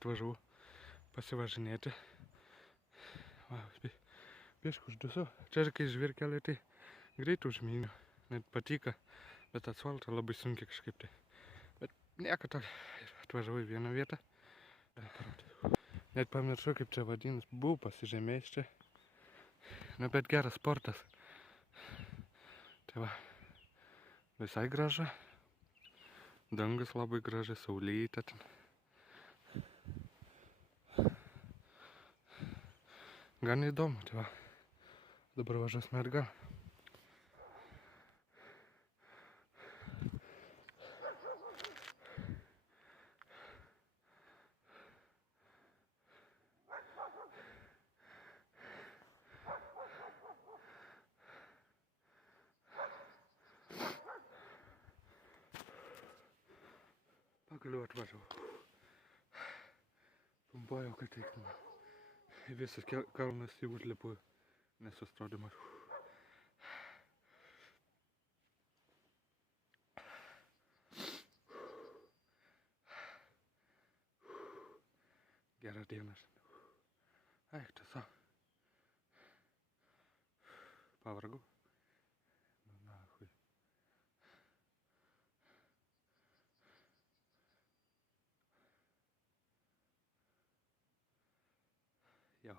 atvažiavau pasivažinėti. Va, biškį uždusiu. Čia ir kai žvirkelė, tai greit užmyniu. Net patika, bet asfaltą labai sunkiai kažkaip tai. Bet nieko to, atvažiavau į vieną vietą. Net pamiršau, kaip čia vadinas. Buvau pasižemėjęs čia. Na, bet geras sportas. Tai va, visai gražu. Dangus labai graži, saulytė ten. Gan įdomu, tai va. Dabar važiuosime atgal. Pagaliau atvažiavau. Pumpojau, kad teiktume. Visas kalnas jau užlipu nesustodamas. Gerą dieną. Eik, tiesa. Pavargau. Na, hui. Jo.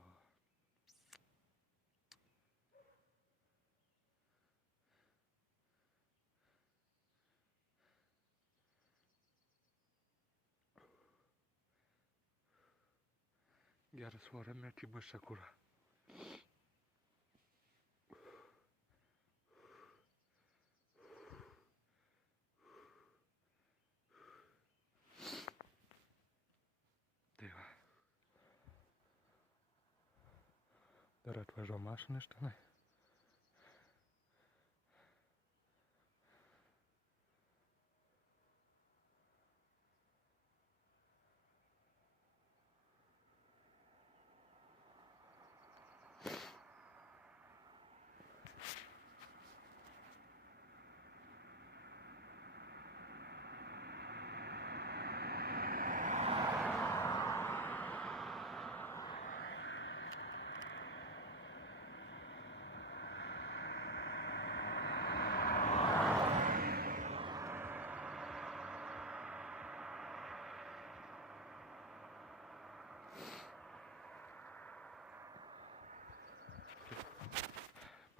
Geras svorio metimas čia kur. Tai va. Dar atvažiavo mašina iš tenai.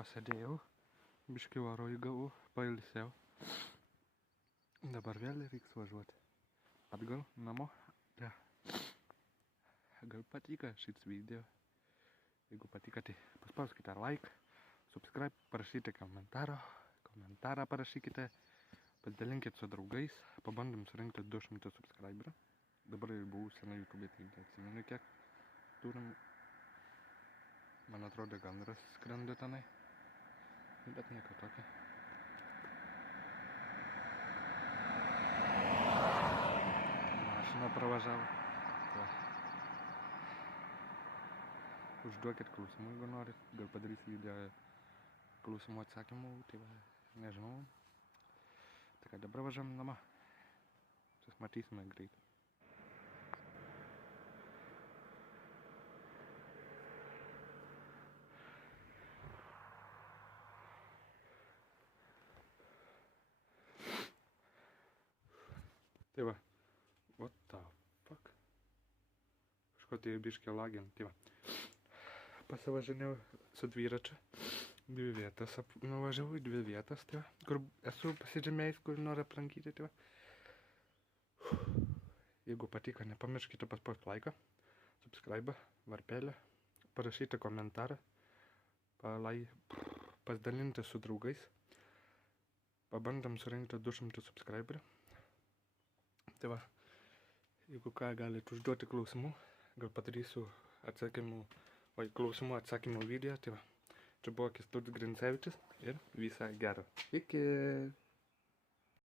Pasėdėjau, biškį varo įgavau, pailsėjau. Dabar vėl reiks važiuoti. Atgal, namo. Ja. Gal patika šis video. Jeigu patika, tai paspauskite like, subscribe, parašykite komentarą parašykite, pasidalinkite su draugais, pabandom surinkti 200 subscriberių. Dabar jau buvau senai YouTube, tai atsimenu kiek turim. Man atrodo, gandras skrenda tenai. Bet nieko tokio. Mašina pravažiavo. Va. Užduokit klausimų, jeigu norit. Gal padarysiu video klausimų atsakymų. Tai va, nežinau. Tai ką, dabar važiam namo. Susimatysime greit. Tai va, what the fuck. Kažko tai biškė lagin, tai va. Pasivažinėjau su dviračiu. 2 vietas nuvažiavau į 2 vietas, tai va. Kur esu pasižymėjęs, kur noriu aplankyti, tai va. Jeigu patiko, nepamirškite paspausti laiką, subscribe, varpelę, parašyti komentarą, pasidalinti su draugais. Pabandom surinkti 200 subscriberių. Tai va, jeigu ką galite užduoti klausimų, gal padarysiu klausimų atsakymų video, tai va, čia buvo Kęstutis Grincevičius ir visą gerą. Iki!